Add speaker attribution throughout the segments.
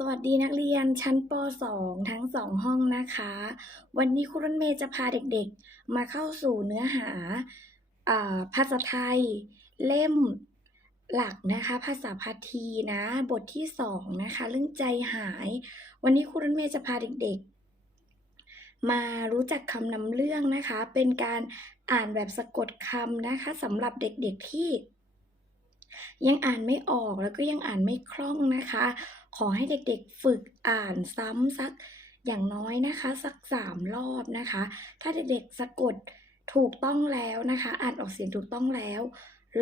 Speaker 1: สวัสดีนักเรียนชั้นป .2 ทั้ง 2 ห้องนะคะ วันนี้ครูรถเมย์จะพาเด็กๆ มาเข้าสู่เนื้อหาอภาษาไทย เล่มหลักนะคะ ภาษาพาทีนะ บทที่ 2 นะคะ เรื่องใจหาย วันนี้ครูรถเมย์จะพาเด็กๆ มารู้จักคำนำเรื่องนะคะ เป็นการอ่านแบบสะกดคำนะคะสำหรับเด็กๆที่ ยังอ่านไม่ออกแล้วก็ยังอ่านไม่คล่องนะคะ ขอให้เด็กๆฝึกอ่านซ้ำสักอย่างน้อยนะคะ สักสามรอบนะคะ ถ้าเด็กๆสะกดถูกต้องแล้วนะคะ อ่านออกเสียงถูกต้องแล้ว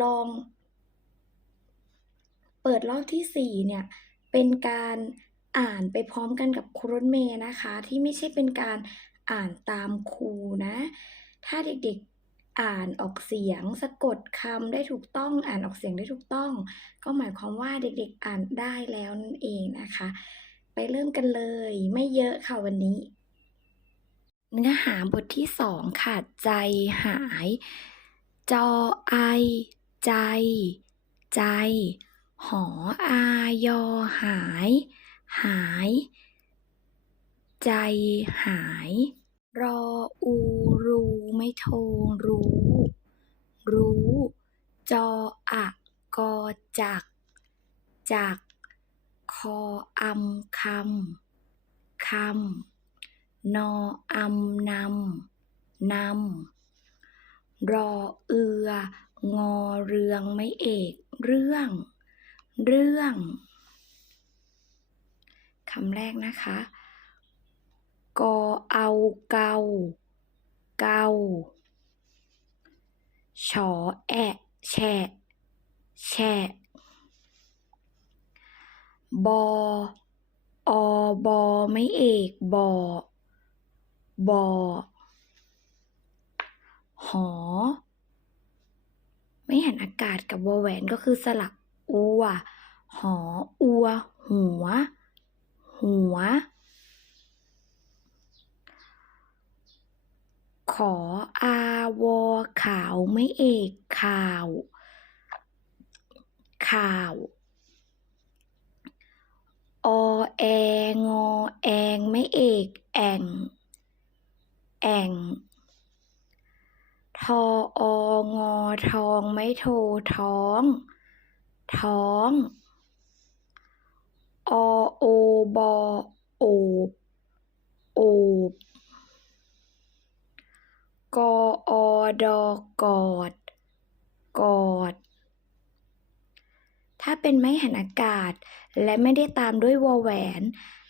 Speaker 1: ลอง เปิดรอบที่สี่เนี่ย เป็นการอ่านไปพร้อมกันกับครูรถเมย์นะคะ ที่ไม่ใช่เป็นการอ่านตามครูนะ ถ้าเด็กๆ อ่านออกเสียง สะกดคำได้ถูกต้อง อ่านออกเสียงได้ถูกต้อง ก็หมายความว่าเด็กๆอ่านได้แล้วนั่นเองนะคะ ไปเริ่มกันเลย ไม่เยอะค่ะวันนี้ เนื้อหาบทที่สองค่ะ ใจหาย จอไอ ใจ ใจ หออายอหาย หาย ใจหาย รออูรู ไม่โทรู้ รู้ จออะกอจัก จัก คออำคำคำนออำนำนำรอเอือ งอเรืองไม่เอก เรื่อง เรื่องคำแรกนะคะ กอเอาเกา เกาชอแอะแฉะแฉะบออบอไม่เอกบอบอหอ ไม่หันอากาศกับวอแหวนก็คือสระอัว หออัว หัว หัว ขออาวอขาวไม่เอกข่าว ข่าว อแองอแองไม่เอกแองแองทอองอทองไม่โทท้อง ท้องอโอบอโอบโอบ กออ ดอกอด กอด ถ้าเป็นไม้หันอากาศ และไม่ได้ตามด้วยวอแหวน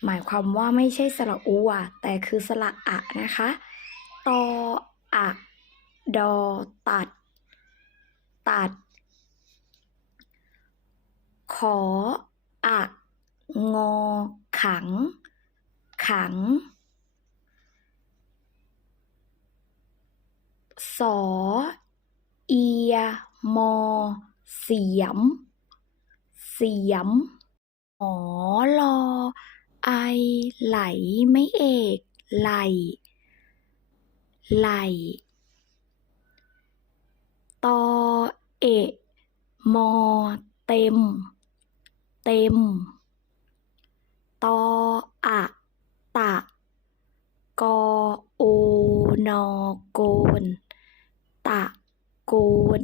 Speaker 1: หมายความว่าไม่ใช่สระอูอะแต่คือสระอะนะคะตออะดอตัด ตัด ขออะงอขัง ขัง สอ เอีย มอ เสียม เสียมหอลอ ไอ ไหล ไม่เอก ไหล ไหล ตอ เอะ มอ เต็ม เต็ม ตอ อะตะกอโอนอโกน กน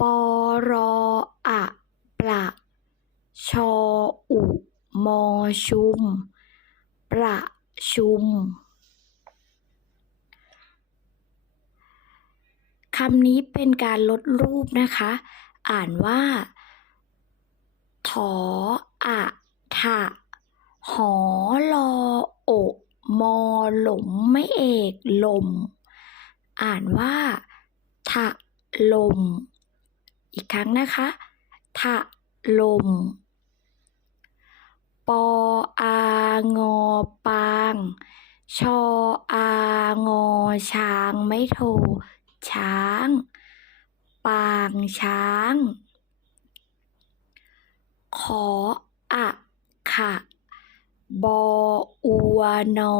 Speaker 1: ปรออะประชออุมอชุม ประชุม คำนี้เป็นการลดรูปนะคะ อ่านว่า ถออะทะหอลอโอมอหลมไม่เอกลม อ่านว่า ทะลม อีกครั้งนะคะทะลม ปออางอปาง ชออางอช้างไม่โท ช้าง ปางช้าง ขออะขะบออัวนอ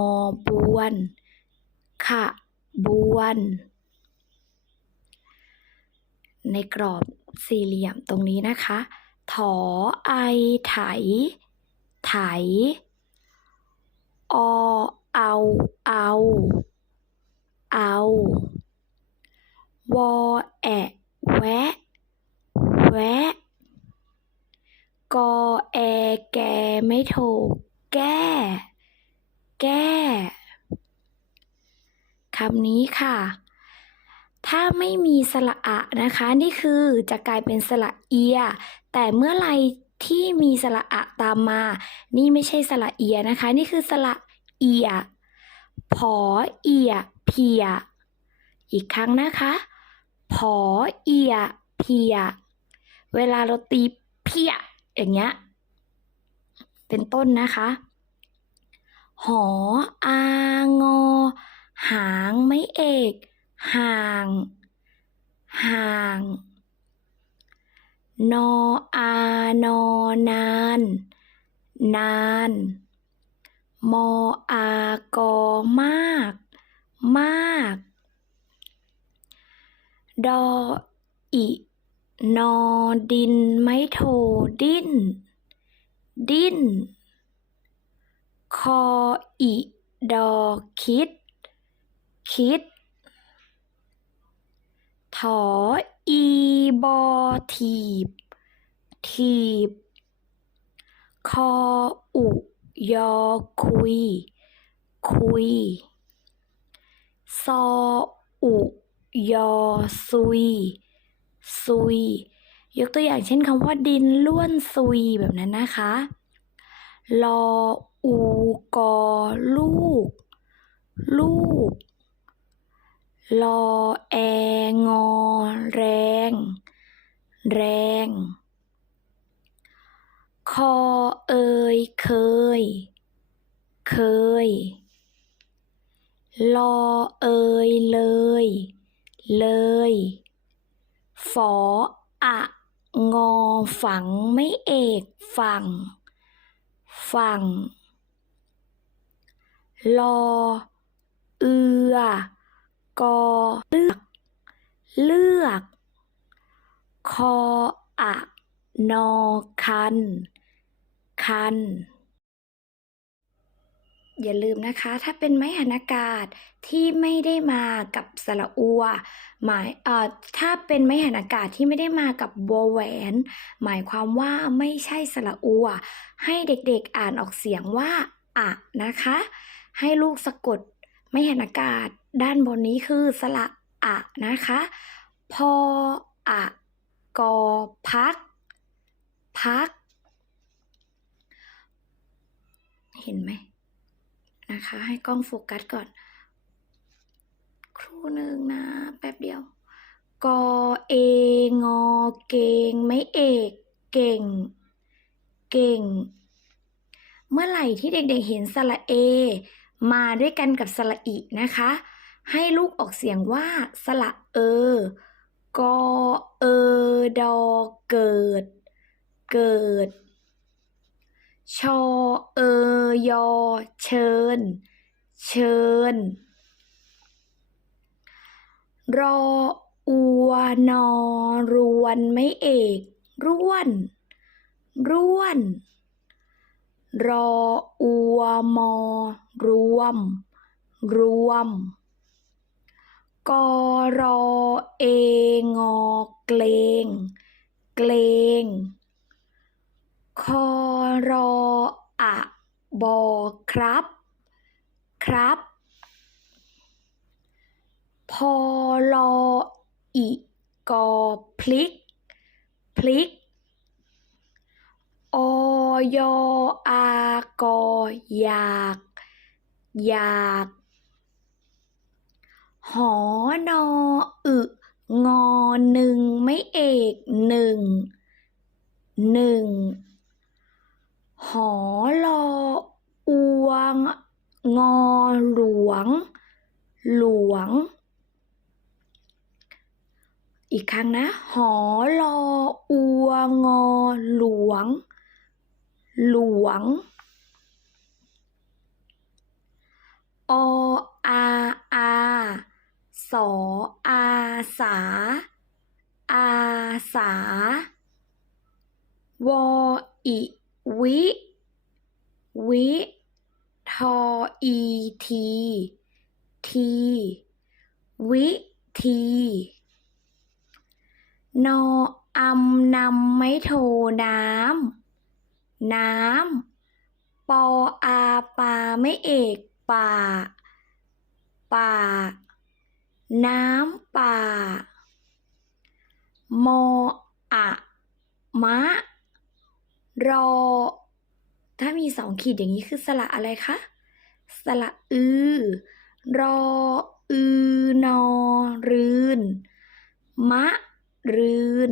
Speaker 1: บวนขะบวน ในกรอบสี่เหลี่ยมตรงนี้นะคะ ถอไอไถ ไถ อเอา เอา เอา วอแอะแวะ แวะ กอแอแกไม่โทรแก้ แก้ คำนี้ค่ะ ถ้าไม่มีสระอะนะคะ นี่คือจะกลายเป็นสระเอีย แต่เมื่อไรที่มีสระอะตามมา นี่ไม่ใช่สระเอียนะคะ นี่คือสระเอีย ผอเอีย เพีย อีกครั้งนะคะ ผอเอีย เพีย เวลาเราตีเพียอย่างเงี้ย เป็นต้นนะคะ หอ อางอ หางไม่เอก ห่าง ห่าง นออานอนาน นาน มออากอมาก มาก ดออินอดินไม่โทดิ้น ดิ้น คออิดอคิด คิด ถออีบอถีบ ถีบ คออุยอคุย คุย ซออุยอซุย ซุย ยกตัวอย่างเช่นคำว่าดินล้วนซุยแบบนั้นนะคะ ลออูกอลูก ลูก ลอแองอแรง แรง คอเอยเคย เคย ลอเอยเลย เลยฝออะงอฝังไม่เอกฝั่ง ฝั่ง ลอ เอือ กอเลือก เลือก คออะนอคัน คัน อย่าลืมนะคะ ถ้าเป็นไม้หันอากาศที่ไม่ได้มากับสระอัว หมายเอ่อถ้าเป็นไม้หันอากาศที่ไม่ได้มากับวอแหวน หมายความว่าไม่ใช่สระอัว ให้เด็กๆอ่านออกเสียงว่าอะนะคะ ให้ลูกสะกดไม้หันอากาศ ด้านบนนี้คือสระอะนะคะ พออะกอพัก พัก เห็นไหมนะคะ ให้กล้องโฟกัสก่อน ครู่หนึ่งนะ แป๊บเดียว กอเองอเกงไม่เอกเก่ง เก่ง เมื่อไหร่ที่เด็กๆเห็นสระเอ มาด้วยกันกับสระอินะคะ ให้ลูกออกเสียงว่าสระเออกอเออดอเกิด เกิด ชอเอยอเชิญ เชิญ รออัวนอรวนไม่เอก ร่วน ร่วน รออัวมอรวม รวม กอรอเองอเกลง เกลง คอรออะบอครับ ครับ พอลออิกอพลิก พลิกออยอากอยาก อยาก หอนออึงอหนึ่งไม่เอกหนึ่งหนึ่งหอลออวง งอหลวง หลวง อีกครั้งนะ หอลออวงอหลวง หลวง ออาอา สออาสา อาสา วออิวิ วิ ทออีที ที วิธีนออำนำไม่โทน้ำ น้ำ ปออาปาไม่เอกป่า ป่า น้ำป่า มออะมะ รอ ถ้ามีสองขีดอย่างนี้คือสระอะไรคะ สระอือ รออือนอรืน มะ รืน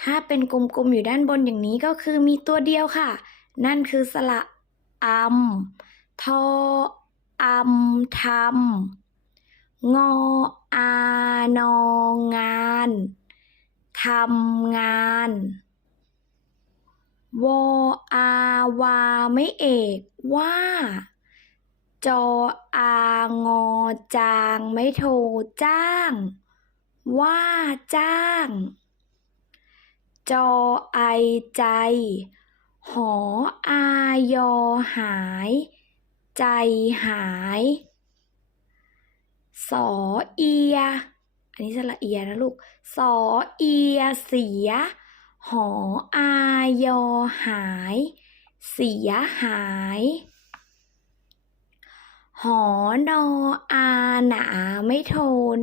Speaker 1: ถ้าเป็นกลมๆอยู่ด้านบนอย่างนี้ก็คือมีตัวเดียวค่ะ นั่นคือสระอำทอ อำทำงออานองานทำงานวออาวาไม่เอกว่า จออางอจางไม่โทจ้าง ว่าจ้าง จอไอใจ หออายอหาย ใจหาย สอเอีย อันนี้สระเอียนะลูก สอเอียเสีย หออายอหาย เสียหาย หอนออาหนาไม่โท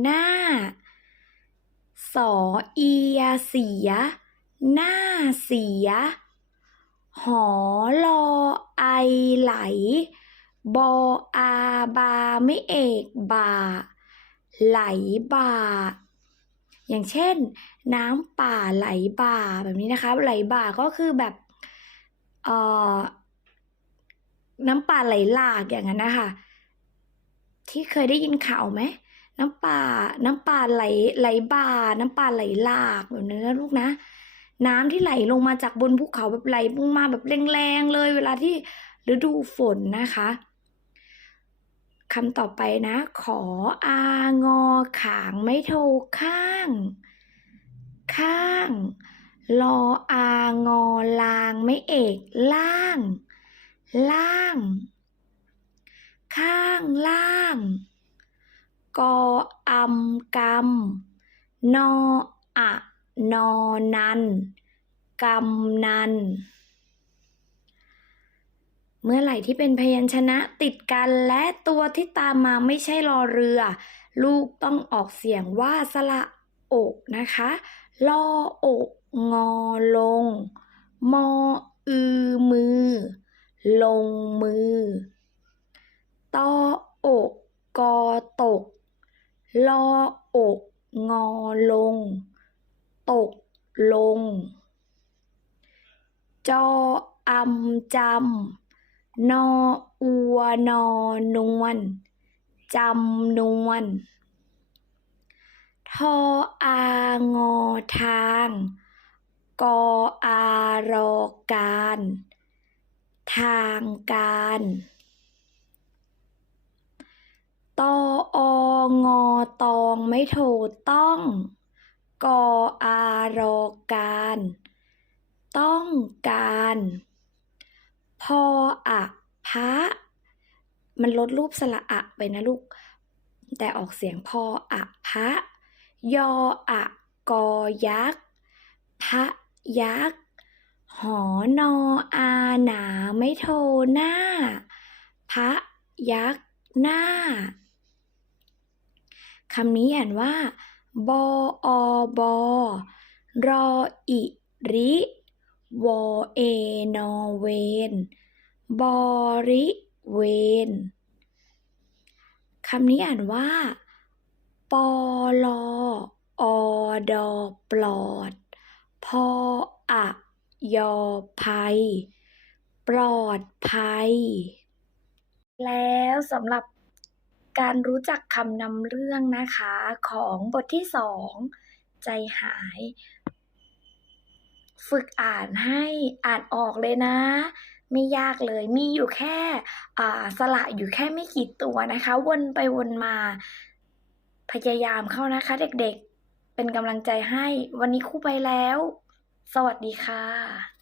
Speaker 1: หน้า สอเอียเสีย หน้าเสีย หอลอไอไหล บออาบาไม่เอกบา ไหลบา อย่างเช่น น้ำป่าไหลบาแบบนี้นะคะ ไหลบาก็คือแบบเอ่อน้ำป่าไหลหลากอย่างนั้นนะคะที่เคยได้ยินข่าวไหมน้ำป่า น้ำป่าไหลไหลบาน้ำป่าไหลหลากแบบนั้นนะลูกนะ น้ำที่ไหลลงมาจากบนภูเขาแบบไหลลงมาแบบแรงๆเลย เวลาที่ฤดูฝนนะคะ คำต่อไปนะ ขออางอขางไม่โทข้าง ข้างรออางอลางไม่เอกล่าง ล่าง ข้างล่างกออำกำนออะนอนันกำนัน เมื่อไหร่ที่เป็นพยัญชนะติดกันและตัวที่ตามมาไม่ใช่รอเรือ ลูกต้องออกเสียงว่าสระอกนะคะลออกงอลง มออือมือ ลงมือตออกกอตก ลออกงอลง ตกลง จออำจำ นออัวนอนวลจำนวนทออางอทาง กออารอการ ทางการตอองอตองไม่โทต้อง กออารอการ ต้องการ พออะพะมันลดรูปสระอะไปนะลูก แต่ออกเสียงพออะพะยออะกอยักษ์พะยักษ์หอนออาหนาไม่โทหน้า พระยักษ์หน้า คำนี้อ่านว่า บออบอรออิริ วอเอนอเวนบริเวนคำนี้อ่านว่า ปอลออดอปลอด พออะยอภัย ปลอดภัย แล้วสำหรับการรู้จักคำนำเรื่องนะคะของบทที่สองใจหาย ฝึกอ่านให้อ่านออกเลยนะ ไม่ยากเลยมีอยู่แค่อ่าสระอยู่แค่ไม่กี่ตัวนะคะ วนไปวนมา พยายามเข้านะคะ เด็กๆ เป็นกำลังใจให้ วันนี้ครูไปแล้ว สวัสดีค่ะ